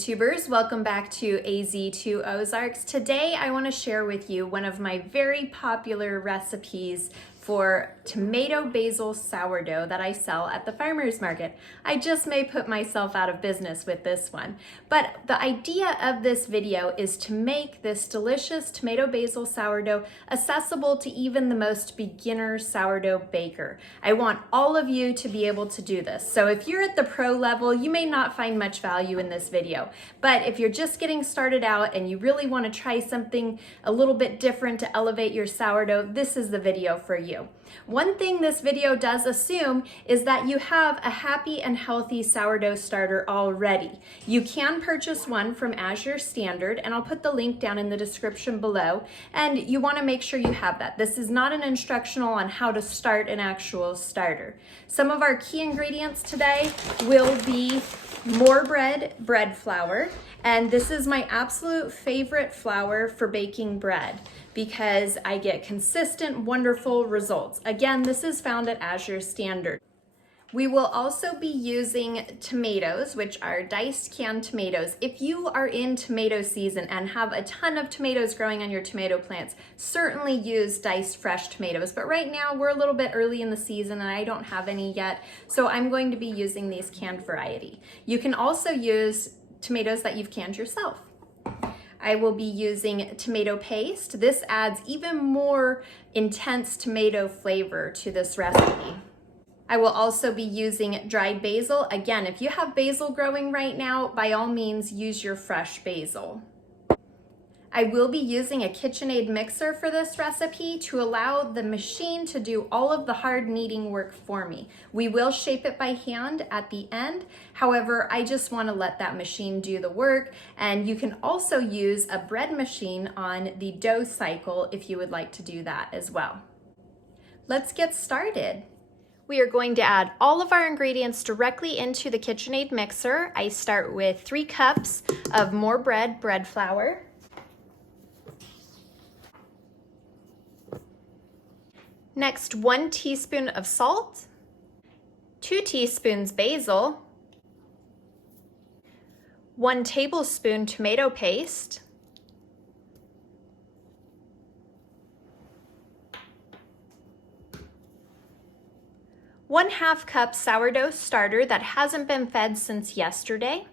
YouTubers, welcome back to AZ2 Ozarks. Today I want to share with you one of my very popular recipes for tomato basil sourdough that I sell at the farmer's market. I just may put myself out of business with this one, but the idea of this video is to make this delicious tomato basil sourdough accessible to even the most beginner sourdough baker. I want all of you to be able to do this. So if you're at the pro level, you may not find much value in this video, but if you're just getting started out and you really want to try something a little bit different to elevate your sourdough, this is the video for you. One thing this video does assume is that you have a happy and healthy sourdough starter already. You can purchase one from As Your Standard, and I'll put the link down in the description below, and you want to make sure you have that. This is not an instructional on how to start an actual starter. Some of our key ingredients today will be MorBread bread flour, and this is my absolute favorite flour for baking bread because I get consistent, wonderful results. Again, this is found at As Your Standard. We will also be using tomatoes, which are diced canned tomatoes. If you are in tomato season and have a ton of tomatoes growing on your tomato plants, certainly use diced fresh tomatoes. But right now we're a little bit early in the season and I don't have any yet, so I'm going to be using these canned variety. You can also use tomatoes that you've canned yourself. I will be using tomato paste. This adds even more intense tomato flavor to this recipe. I will also be using dried basil. Again, if you have basil growing right now, by all means use your fresh basil. I will be using a KitchenAid mixer for this recipe to allow the machine to do all of the hard kneading work for me. We will shape it by hand at the end. However, I just want to let that machine do the work, and you can also use a bread machine on the dough cycle if you would like to do that as well. Let's get started. We are going to add all of our ingredients directly into the KitchenAid mixer. I start with 3 cups of MorBread bread flour. Next, 1 teaspoon of salt, 2 teaspoons basil, 1 tablespoon tomato paste, 1/2 cup sourdough starter that hasn't been fed since yesterday.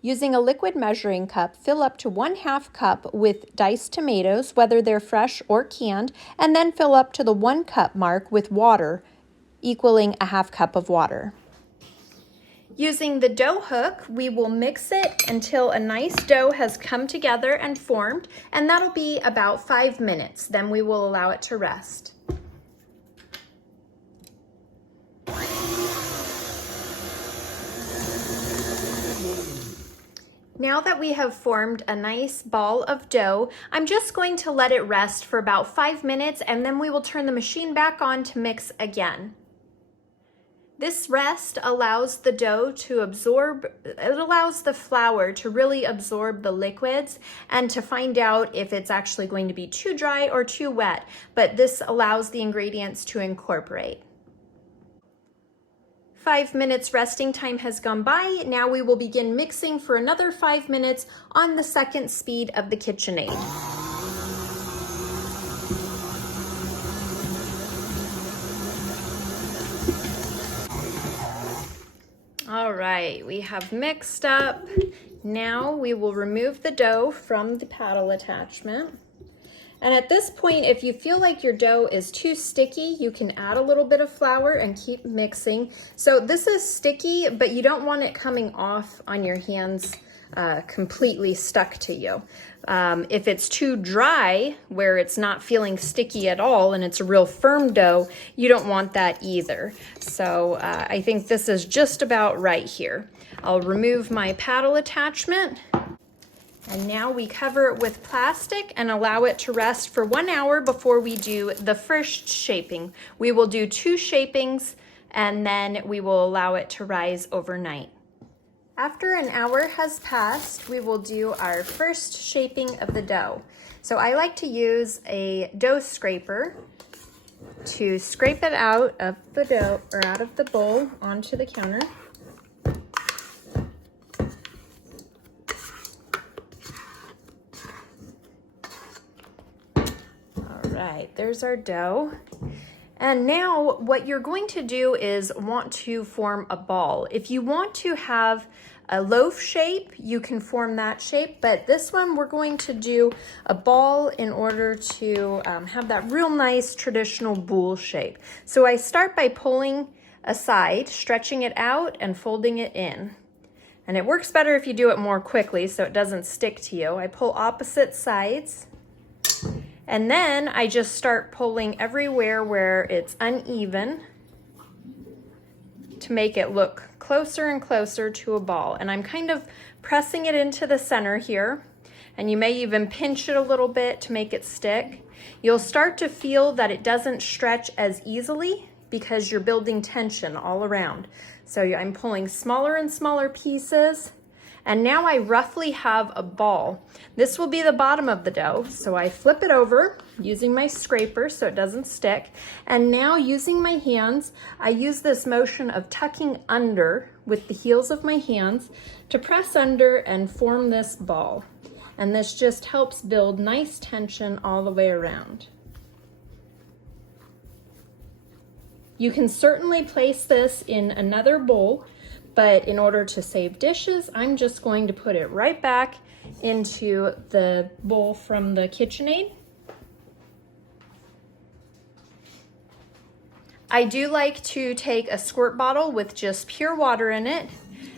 Using a liquid measuring cup, fill up to 1/2 cup with diced tomatoes, whether they're fresh or canned, and then fill up to the 1 cup mark with water, equaling a 1/2 cup of water. Using the dough hook, we will mix it until a nice dough has come together and formed, and that'll be about 5 minutes. Then we will allow it to rest. Now that we have formed a nice ball of dough, I'm just going to let it rest for about 5 minutes, and then we will turn the machine back on to mix again. This rest allows the dough to absorb, it allows the flour to really absorb the liquids and to find out if it's actually going to be too dry or too wet, but this allows the ingredients to incorporate. 5 minutes resting time has gone by. Now we will begin mixing for another 5 minutes on the second speed of the KitchenAid. All right, we have mixed up. Now we will remove the dough from the paddle attachment. And at this point, if you feel like your dough is too sticky, you can add a little bit of flour and keep mixing. So this is sticky, but you don't want it coming off on your hands completely stuck to you. If it's too dry, where it's not feeling sticky at all and it's a real firm dough, you don't want that either. So I think this is just about right here. I'll remove my paddle attachment. And now we cover it with plastic and allow it to rest for 1 hour before we do the first shaping. We will do 2 shapings and then we will allow it to rise overnight. After an hour has passed, we will do our first shaping of the dough. So I like to use a dough scraper to scrape it out of the dough or out of the bowl onto the counter. All right, there's our dough. And now what you're going to do is want to form a ball. If you want to have a loaf shape, you can form that shape, but this one we're going to do a ball in order to have that real nice traditional boule shape. So I start by pulling aside, stretching it out and folding it in. And it works better if you do it more quickly so it doesn't stick to you. I pull opposite sides, and then I just start pulling everywhere where it's uneven to make it look closer and closer to a ball. And I'm kind of pressing it into the center here, and you may even pinch it a little bit to make it stick. You'll start to feel that it doesn't stretch as easily because you're building tension all around. So I'm pulling smaller and smaller pieces, and now I roughly have a ball. This will be the bottom of the dough, so I flip it over using my scraper so it doesn't stick. And now using my hands, I use this motion of tucking under with the heels of my hands to press under and form this ball. And this just helps build nice tension all the way around. You can certainly place this in another bowl, but in order to save dishes, I'm just going to put it right back into the bowl from the KitchenAid. I do like to take a squirt bottle with just pure water in it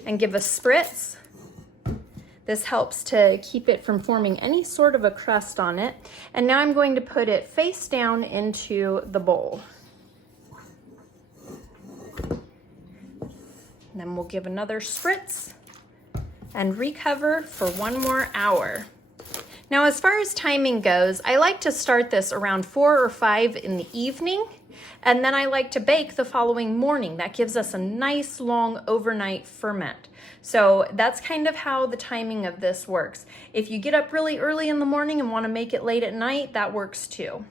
and give a spritz. This helps to keep it from forming any sort of a crust on it. And now I'm going to put it face down into the bowl. And then we'll give another spritz and recover for 1 more hour. Now, as far as timing goes, I like to start this around 4 or 5 in the evening, and then I like to bake the following morning. That gives us a nice long overnight ferment. So that's kind of how the timing of this works. If you get up really early in the morning and want to make it late at night, that works too.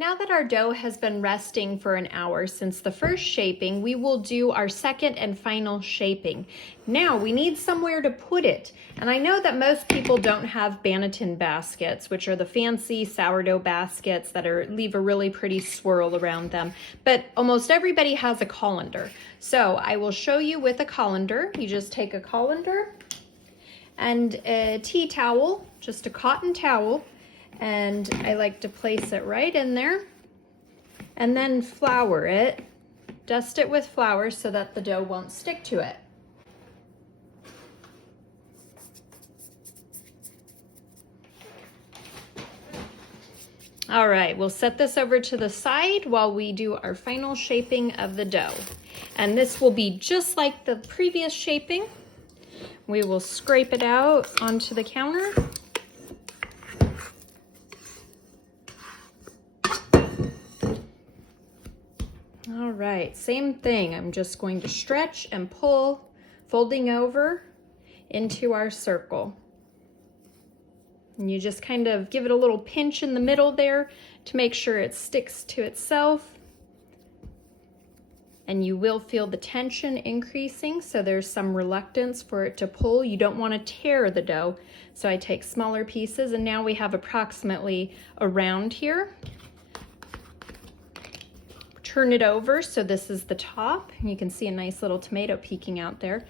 Now that our dough has been resting for an hour since the first shaping, we will do our second and final shaping. Now we need somewhere to put it. And I know that most people don't have Banneton baskets, which are the fancy sourdough baskets that leave a really pretty swirl around them. But almost everybody has a colander. So I will show you with a colander. You just take a colander and a tea towel, just a cotton towel, and I like to place it right in there and then flour it, dust it with flour so that the dough won't stick to it. All right, we'll set this over to the side while we do our final shaping of the dough. And this will be just like the previous shaping. We will scrape it out onto the counter. All right, same thing. I'm just going to stretch and pull, folding over into our circle. And you just kind of give it a little pinch in the middle there to make sure it sticks to itself. And you will feel the tension increasing, so there's some reluctance for it to pull. You don't want to tear the dough. So I take smaller pieces, and now we have approximately a round here. Turn it over so this is the top, and you can see a nice little tomato peeking out there.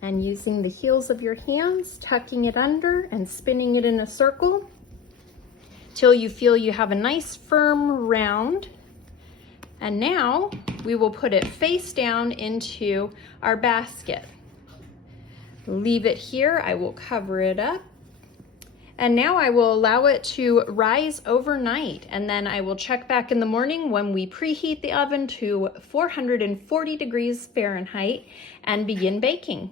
And using the heels of your hands, tucking it under and spinning it in a circle till you feel you have a nice firm round. And now we will put it face down into our basket. Leave it here. I will cover it up. And now I will allow it to rise overnight, and then I will check back in the morning when we preheat the oven to 440 degrees Fahrenheit and begin baking.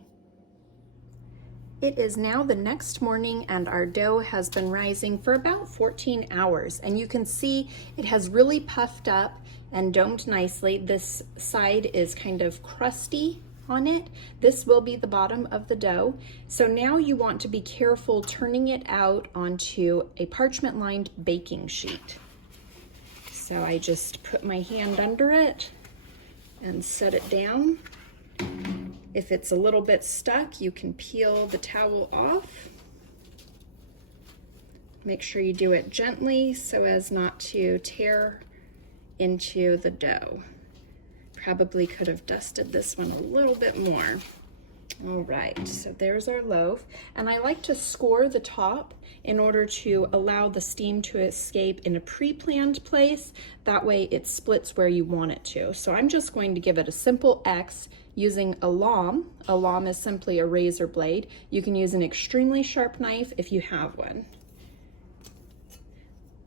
It is now the next morning, and our dough has been rising for about 14 hours, and you can see it has really puffed up and domed nicely. This side is kind of crusty on it. This will be the bottom of the dough. So now you want to be careful turning it out onto a parchment lined baking sheet. So I just put my hand under it and set it down. If it's a little bit stuck, you can peel the towel off. Make sure you do it gently so as not to tear into the dough. Probably could have dusted this one a little bit more. All right, so there's our loaf. And I like to score the top in order to allow the steam to escape in a pre-planned place. That way it splits where you want it to. So I'm just going to give it a simple X using a lame. A lame is simply a razor blade. You can use an extremely sharp knife if you have one.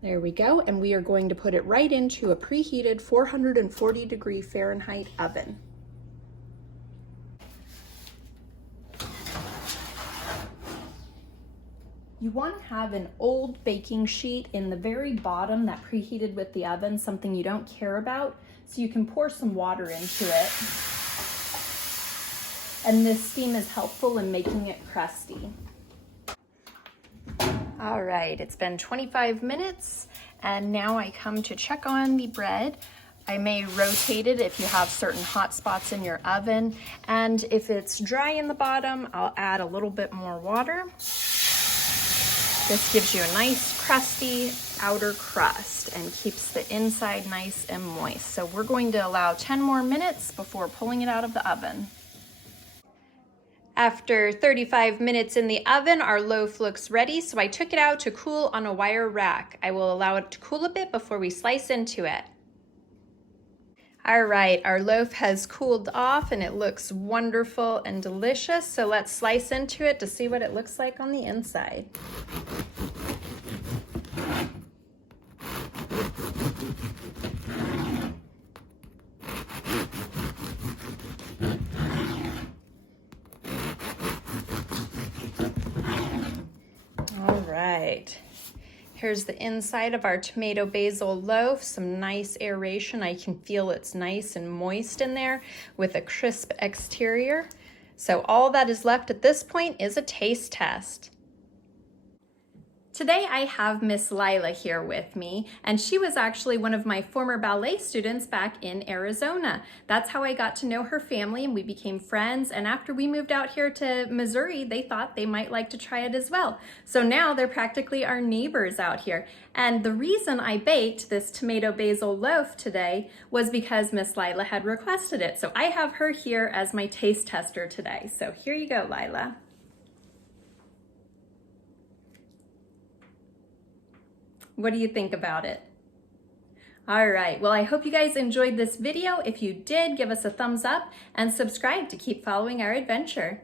There we go, and we are going to put it right into a preheated 440-degree Fahrenheit oven. You want to have an old baking sheet in the very bottom that preheated with the oven, something you don't care about, so you can pour some water into it. And this steam is helpful in making it crusty. All right, it's been 25 minutes, and now I come to check on the bread. I may rotate it if you have certain hot spots in your oven, and if it's dry in the bottom, I'll add a little bit more water. This gives you a nice crusty outer crust and keeps the inside nice and moist. So we're going to allow 10 more minutes before pulling it out of the oven. After 35 minutes in the oven, our loaf looks ready, so I took it out to cool on a wire rack. I will allow it to cool a bit before we slice into it. All right, our loaf has cooled off and it looks wonderful and delicious, so let's slice into it to see what it looks like on the inside. All right, here's the inside of our tomato basil loaf, some nice aeration. I can feel it's nice and moist in there with a crisp exterior. So all that is left at this point is a taste test. Today I have Miss Lila here with me, and she was actually one of my former ballet students back in Arizona. That's how I got to know her family and we became friends, and after we moved out here to Missouri, they thought they might like to try it as well. So now they're practically our neighbors out here. And the reason I baked this tomato basil loaf today was because Miss Lila had requested it. So I have her here as my taste tester today. So here you go, Lila. What do you think about it? All right, well, I hope you guys enjoyed this video. If you did, give us a thumbs up and subscribe to keep following our adventure.